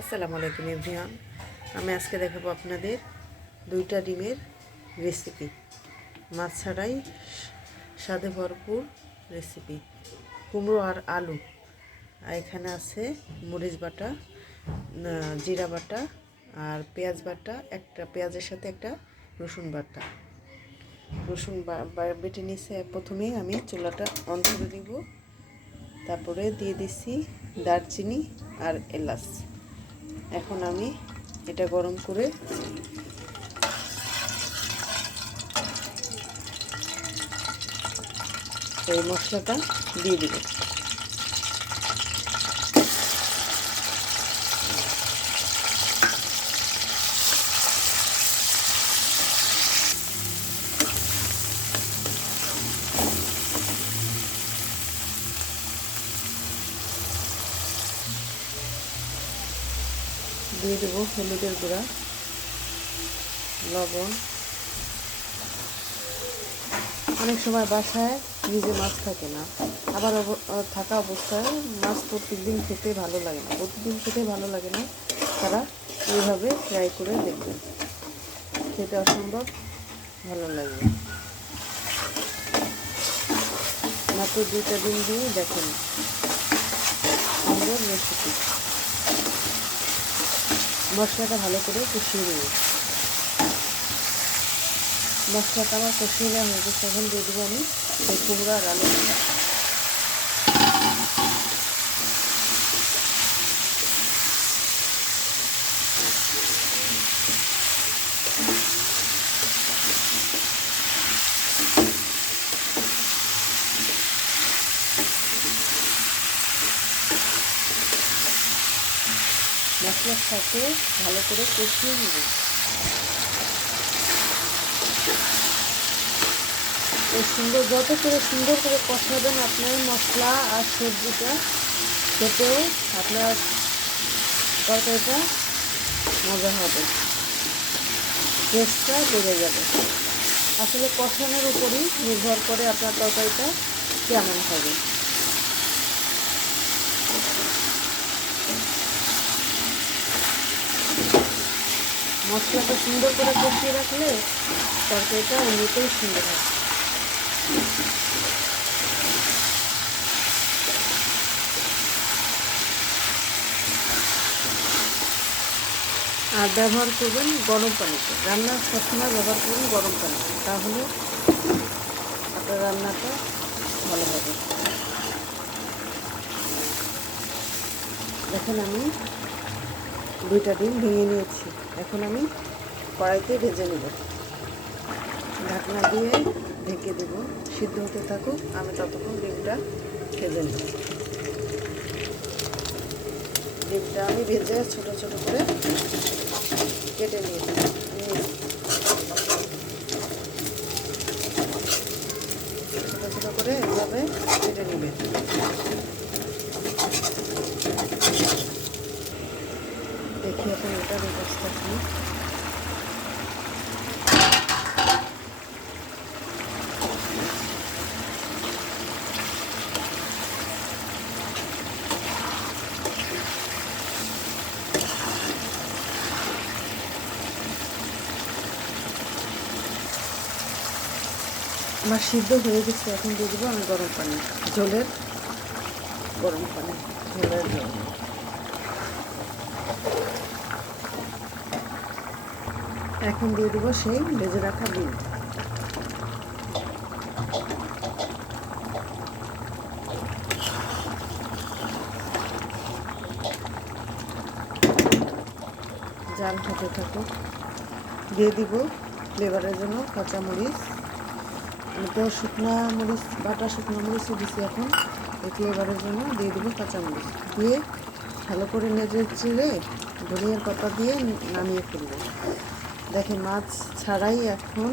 আসসালামু আলাইকুম এভরিওয়ান। আমি আজকে দেখাবো আপনাদের দুইটা ডিমের রেসিপি, মাছ ছাড়াই স্বাদে ভরপুর রেসিপি, কুমড়ো আর আলু। আর এখানে আছে মরিচ বাটা, জিরা বাটা আর পেঁয়াজ বাটা, একটা পেঁয়াজের সাথে একটা রসুন বাটা। রসুন বেটে নিয়েছে। প্রথমেই আমি চুলাটা অন করে দিব, তারপরে দিয়ে দিচ্ছি দারচিনি আর এলাচ। এখন আমি এটা গরম করে এই মশলাটা দিয়ে দিব। দিয়ে দেবো হলুদের গুঁড়া, লবণ। অনেক সময় বাসায় নিজে মাছ থাকে না, আবার থাকা অবস্থায় মাছ প্রত্যেকদিন খেতে ভালো লাগে না, তারা এইভাবে ট্রাই করে দেখবেন, খেতে অসম্ভব ভালো লাগবে। মাত্র 2টা ডিম দিয়ে দেখেন সুন্দর রেসিপি। মশলাটা ভালো করে কষিয়ে নেব। মশলাটা আমার কষিয়ে নেওয়া হয়ে গেছে। এখন দিয়ে দেবো আমি এই কুমড়ো আর আলু। মশলার সাথে ভালো করে কষিয়ে নেব। যত করে সুন্দর করে কষাবেন আপনার মশলা আর সবজিটা, খেতেও আপনার তরকারিটা মজা হবে, টেস্টটা বেড়ে যাবে। আসলে কষানোর উপরই নির্ভর করে আপনার তরকারিটা কেমন হবে। মশলাটা সুন্দর করে কষিয়ে রাখলে তরকারিটা এমনিতেই সুন্দর হয়। আর ব্যবহার করবেন গরম পানিতে, রান্নার সবসময় ব্যবহার করবেন গরম পানিতে, তাহলে আপনার রান্নাটা ভালো হবে। দেখেন আমি 2টা ডিম ভেঙে নিয়েছি। এখন আমি কড়াইতে ভেজে নেব। ঢাকনা দিয়ে ঢেকে দেব, সিদ্ধ হতে থাকুক, আমি ততক্ষণ ডিমটা ভেজে নেব। ডিমটা আমি ভেজে ছোট ছোট করে কেটে নিয়েছি। ছোট ছোট করে এভাবে কেটে নেবেন। দেখি এখন এটার অবস্থা কি। আমার সিদ্ধ হয়ে গেছে। এখন দিয়ে দেবো আমি গরম পানি, ঝোলের জল। এখন দিয়ে দেবো সেই ভেজে রাখা ডিম। জাল হতে থাকুক। দিয়ে দিব ফ্লেভারের জন্য কাঁচামরিচ। আমি তো শুকনো মরিচও দিচ্ছি। এখন এই ফ্লেভারের জন্য দিয়ে দেবো কাঁচামরিচ। দিয়ে ভালো করে নেড়ে চেড়ে ধনিয়ার পাতা দিয়ে নামিয়ে ফেলবো। দেখেন মাছ ছাড়াই এখন